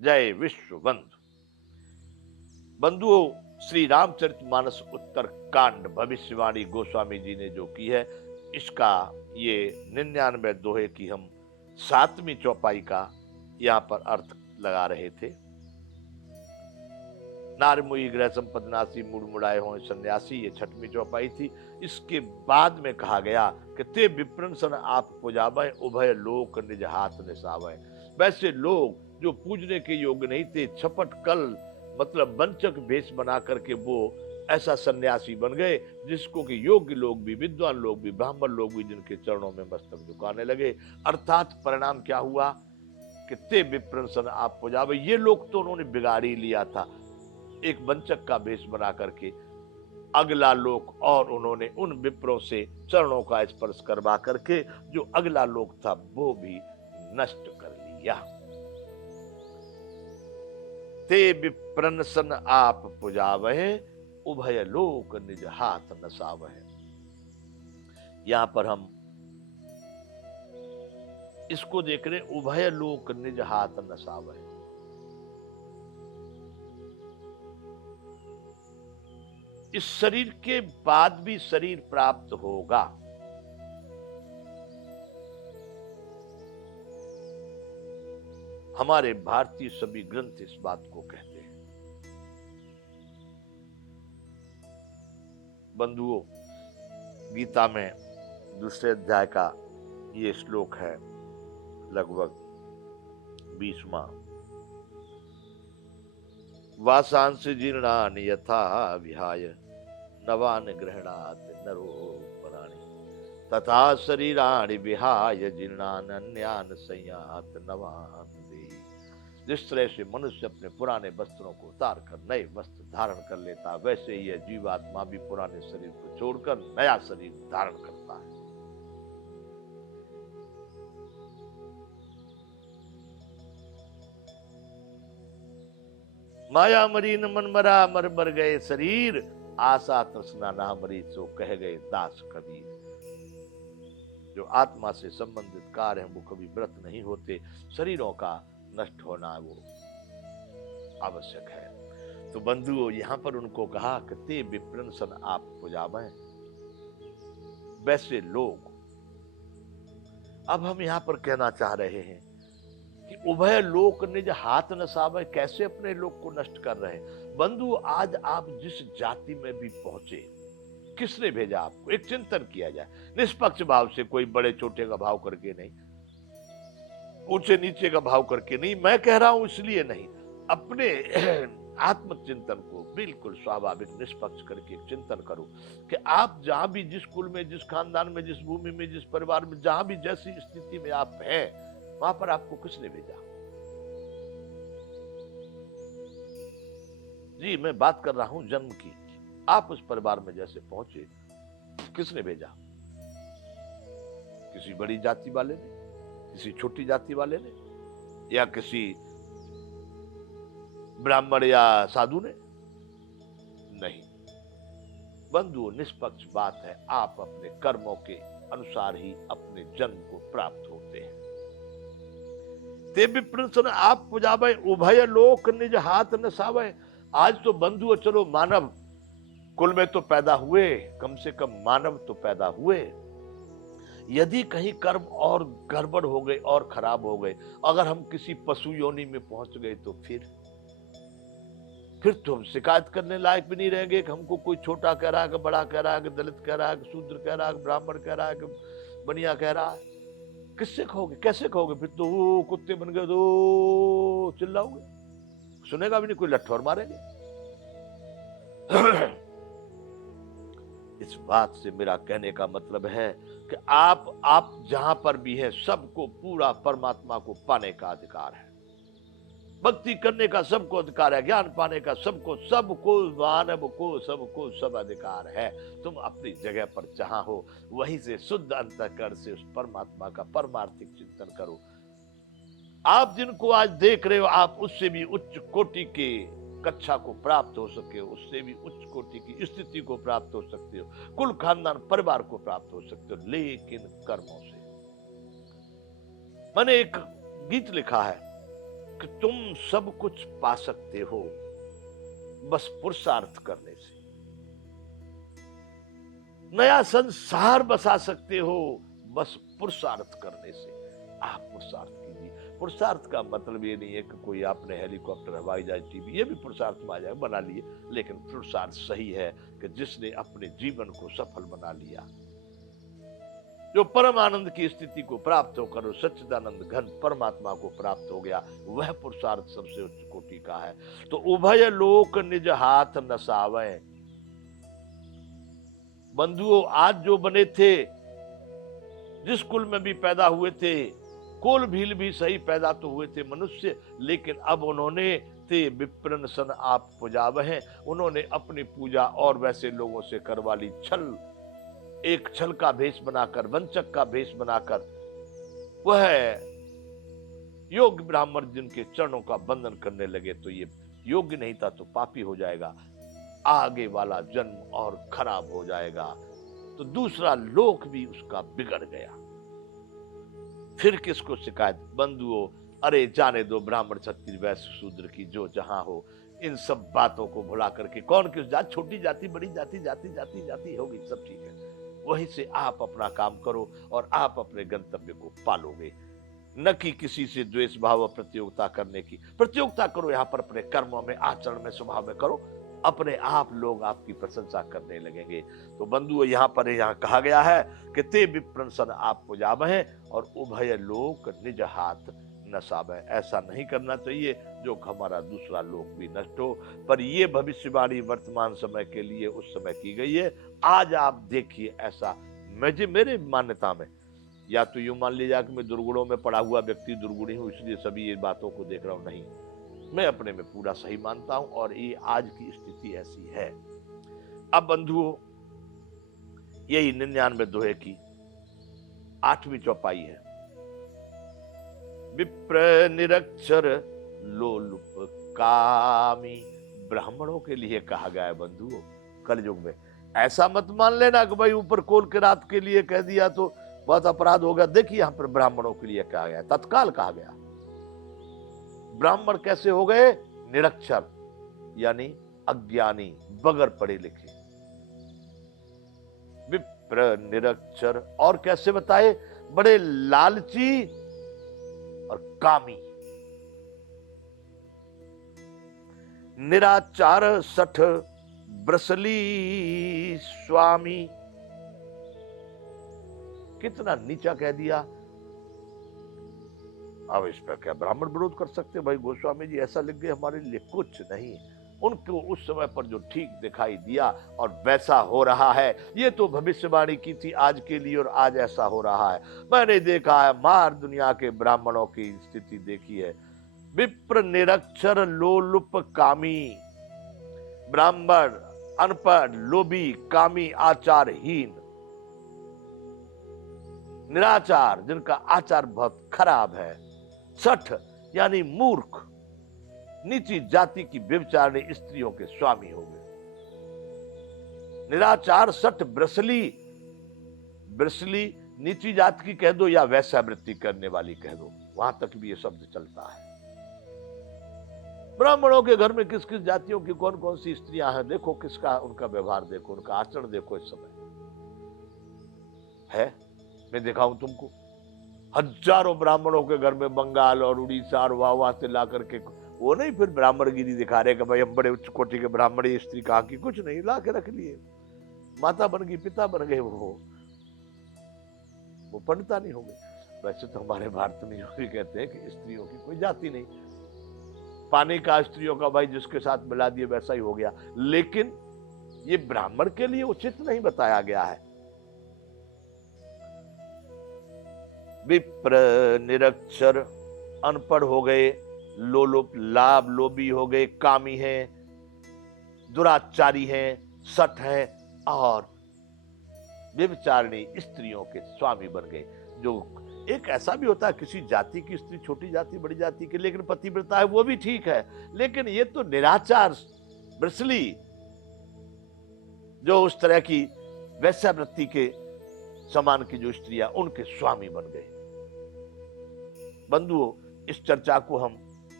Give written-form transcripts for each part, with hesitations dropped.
जय विश्व बंधु। बंधुओं, श्री रामचरितमानस उत्तर कांड भविष्यवाणी गोस्वामी जी ने जो की है, इसका ये 99 दोहे की हम 7वीं चौपाई का यहाँ पर अर्थ लगा रहे थे। नारमुई ग्रह संपद नासी मुड़मुड़ाए हो सन्यासी, ये 6वीं चौपाई थी। इसके बाद में कहा गया कि ते विप्रन सन आप पुजावे उभय लोक निज हाथ निसावे। वैसे लोग जो पूजने के योग्य नहीं थे, छपट कल मतलब वंचक भेष बना करके वो ऐसा सन्यासी बन गए जिसको कि योग्य लोग भी, विद्वान लोग भी, ब्राह्मण लोग भी जिनके चरणों में मस्तक झुकाने लगे। अर्थात परिणाम क्या हुआ कि ते विप्रन सन आप पुजावे, ये लोग तो उन्होंने बिगाड़ ही लिया था एक वंचक का भेष बना करके अगला लोक, और उन्होंने उन विप्रों से चरणों का स्पर्श करवा करके जो अगला लोक था वो भी नष्ट कर लिया। ते विप्रन सन आप पुजावहे उभय लोक निज हाथ नसावहे। यहां पर हम इसको देख रहे, उभय लोक निज हाथ नसावहे। इस शरीर के बाद भी शरीर प्राप्त होगा। हमारे भारतीय सभी ग्रंथ इस बात को कहते हैं। बंधुओं, गीता में दूसरे अध्याय का ये श्लोक है, लगभग 20वां। वासांस जीर्णान यथा विहाय नवान गृह्णात नरो पराणि तथा शरीराणि विहाय जीर्णान अन्यान संयात नवान देहि। जिस तरह से मनुष्य अपने पुराने वस्त्रों को उतार कर नए वस्त्र धारण कर लेता, वैसे ही जीवात्मा भी पुराने शरीर को छोड़कर नया शरीर धारण करता है। माया मरी न मन मरा मर मर गए शरीर, आशा तृष्णा ना मरी सो कह गए दास कबीर। जो आत्मा से संबंधित कार्य हैं वो कभी व्रत नहीं होते, शरीरों का नष्ट होना वो आवश्यक है। तो बंधुओं, यहां पर उनको कहा कि ते विप्रन सन आप पुजावे, वैसे लोग। अब हम यहां पर कहना चाह रहे हैं कि उभय लोक निज हाथ नसावे, कैसे अपने लोक को नष्ट कर रहे हैं। बंधु, आज आप जिस जाति में भी पहुंचे, किसने भेजा आपको? एक चिंतन किया जाए निष्पक्ष भाव से, कोई बड़े छोटे का भाव करके नहीं, ऊंचे नीचे का भाव करके नहीं। मैं कह रहा हूं इसलिए नहीं, अपने आत्मचिंतन को बिल्कुल स्वाभाविक निष्पक्ष करके एक चिंतन करो कि आप जहां भी, जिस कुल में, जिस खानदान में, जिस भूमि में, जिस परिवार में, जहां भी जैसी स्थिति में आप हैं, वहां पर आपको किसने भेजा? जी, मैं बात कर रहा हूं जन्म की। आप उस परिवार में जैसे पहुंचे, किसने भेजा? किसी बड़ी जाति वाले ने, किसी छोटी जाति वाले ने, या किसी ब्राह्मण या साधु ने? नहीं बंधुओं, निष्पक्ष बात है, आप अपने कर्मों के अनुसार ही अपने जन्म को प्राप्त होते हैं। ते विप्रन आप पुजावे उभय लोक निज हाथ नसावे। आज तो बंधुओं, चलो मानव कुल में तो पैदा हुए, कम से कम मानव तो पैदा हुए। यदि कहीं कर्म और गड़बड़ हो गए और खराब हो गए, अगर हम किसी पशु योनि में पहुंच गए, तो फिर तो हम शिकायत करने लायक भी नहीं रहेंगे कि हमको कोई छोटा कह रहा है, कि बड़ा कह रहा है, कि दलित कह रहा है, कि शूद्र कह रहा है, कि ब्राह्मण कह रहा है, कि बनिया कह रहा है। किससे कहोगे, कैसे कहोगे? फिर तो वो कुत्ते बन गए तो चिल्लाओगे, सुनेगा भी नहीं, कोई लट्ठोर मारेंगे। इस बात से मेरा कहने का मतलब है कि आप जहां पर भी हैं, सबको पूरा परमात्मा को पाने का अधिकार है, भक्ति करने का सबको अधिकार है, ज्ञान पाने का सबको मानव को सबको सब अधिकार है। तुम अपनी जगह पर जहां हो, वहीं से शुद्ध अंतःकरण से उस परमात्मा का परमार्थिक चिंतन करो। आप जिनको आज देख रहे हो, आप उससे भी उच्च कोटि के कक्षा को प्राप्त हो सके हो, उससे भी उच्च कोटि की स्थिति को प्राप्त हो सकते हो, कुल खानदान परिवार को प्राप्त हो सकते हो, लेकिन कर्मों से। मैंने एक गीत लिखा है, कि तुम सब कुछ पा सकते हो बस पुरुषार्थ करने से, नया संसार बसा सकते हो बस पुरुषार्थ करने से। आप पुरुषार्थ कीजिए। पुरुषार्थ का मतलब ये नहीं है कि कोई आपने हेलीकॉप्टर, हवाई जहाज, टीवी, ये भी पुरुषार्थ में आ जाए, बना लिए, लेकिन पुरुषार्थ सही है कि जिसने अपने जीवन को सफल बना लिया, जो परम आनंद की स्थिति को प्राप्त होकर सच्चिदानंद घन परमात्मा को प्राप्त हो गया, वह पुरुषार्थ सबसे उच्च कोटि का है। तो उभय लोक निज हाथ नसावे। बंधुओं, आज जो बने थे, जिस कुल में भी पैदा हुए थे, कोल भील भी सही पैदा तो हुए थे मनुष्य, लेकिन अब उन्होंने ते विप्रन सन आप पुजावह, उन्होंने अपनी पूजा और वैसे लोगों से करवा ली। एक छल का भेष बनाकर, वंचक का भेष बनाकर, वह योग्य ब्राह्मण जिनके चरणों का बंधन करने लगे, तो ये योग्य नहीं था तो पापी हो जाएगा, आगे वाला जन्म और खराब हो जाएगा, तो दूसरा लोक भी उसका बिगड़ गया। फिर किसको शिकायत? बंधुओं, अरे जाने दो, ब्राह्मण क्षत्रिय वैश्य शूद्र की जो जहां हो, इन सब बातों को भुला करके कौन किस जाति, छोटी जाति बड़ी जाति, जाति जाति जाति होगी, सब ठीक है। वहीं से आप अपना काम करो और आप अपने गंतव्य को पालोगे, न कि किसी से द्वेष भाव प्रतियोगिता करने की। प्रतियोगिता करो यहाँ पर अपने कर्मों में, आचरण में, स्वभाव में करो, अपने आप लोग आपकी प्रशंसा करने लगेंगे। तो बंधुओं, यहाँ पर कहा गया है कि ते विप्रंसन आप पुजावह और उभय लोक निज हाथ नसावह। ऐसा नहीं करना चाहिए जो हमारा दूसरा लोक भी नष्ट हो। पर यह भविष्यवाणी वर्तमान समय के लिए उस समय की गई है। आज आप देखिए, ऐसा मेरे मान्यता में, या तो यूं मान लीजिए कि मैं दुर्गुणों में पड़ा हुआ व्यक्ति दुर्गुणी हूं इसलिए सभी ये बातों को देख रहा हूं, नहीं, मैं अपने में पूरा सही मानता हूं और ये आज की स्थिति ऐसी है। अब बंधुओं, यही 99 दोहे की 8वीं चौपाई है। विप्र निरक्षर लोलुप कामी, ब्राह्मणों के लिए कहा गया है बंधुओं कलयुग में। ऐसा मत मान लेना कि भाई ऊपर कोल के रात के लिए कह दिया तो बहुत अपराध हो गया। देखिए यहां पर ब्राह्मणों के लिए कहा गया, तत्काल कहा गया। ब्राह्मण कैसे हो गए? निरक्षर, यानी अज्ञानी, बगैर पढ़े लिखे। विप्र निरक्षर, और कैसे बताए? बड़े लालची और कामी। निराचार सठ ब्रसली स्वामी, कितना नीचा कह दिया। अब इस पर क्या ब्राह्मण विरोध कर सकते? भाई गोस्वामी जी ऐसा लिख गए हमारे लिए, कुछ नहीं। उनको उस समय पर जो ठीक दिखाई दिया और वैसा हो रहा है, ये तो भविष्यवाणी की थी आज के लिए और आज ऐसा हो रहा है। मैंने देखा है, मार दुनिया के ब्राह्मणों की स्थिति देखी है। विप्र निरक्षर लोलुप कामी, ब्राह्मण अनपढ़, लोभी, कामी, आचारहीन, निराचार, जिनका आचार बहुत खराब है। सठ यानी मूर्ख, नीची जाति की व्यभिचारिणी स्त्रियों के स्वामी हो गए। निराचार सठ ब्रसली, ब्रसली नीची जाति की कह दो या वैश्यावृत्ति करने वाली कह दो, वहां तक भी ये शब्द चलता है। ब्राह्मणों के घर में किस किस जातियों की कौन कौन सी स्त्रियां हैं, देखो किसका, उनका व्यवहार देखो, उनका आचरण देखो। इस समय है, मैं दिखाऊं तुमको, हजारों ब्राह्मणों के घर में बंगाल और उड़ीसा और वाह से ला करके, वो नहीं फिर ब्राह्मणगिरी दिखा रहे कि भाई हम बड़े उच्च कोटि के ब्राह्मण, स्त्री कहाँ की, कुछ नहीं, ला के रख लिए, माता बन गई, पिता बन गए, वो पंडिता नहीं हो गए। वैसे तो हमारे भारत में जो भी कहते हैं कि स्त्रियों की कोई जाति नहीं, पानी का स्त्रियों का भाई जिसके साथ मिला दिए वैसा ही हो गया, लेकिन ये ब्राह्मण के लिए उचित नहीं बताया गया है। विप्र निरक्षर, अनपढ़ हो गए, लोलुप लाभ लोभी हो गए, कामी हैं, दुराचारी हैं, सठ हैं और व्यभिचारिणी स्त्रियों के स्वामी बन गए। जो एक ऐसा भी होता है किसी जाति की स्त्री, छोटी जाति बड़ी जाति की, लेकिन पतिव्रता है, वो भी ठीक है, लेकिन ये तो निराचार ब्रसली, जो उस तरह की वैश्यावृत्ति के समान की जो स्त्रियां, उनके स्वामी बन गए। बंधुओं, इस चर्चा को हम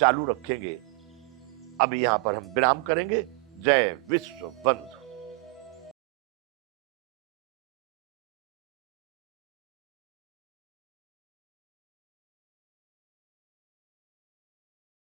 चालू रखेंगे। अब यहाँ पर हम विराम करेंगे। जय विश्व बंधु।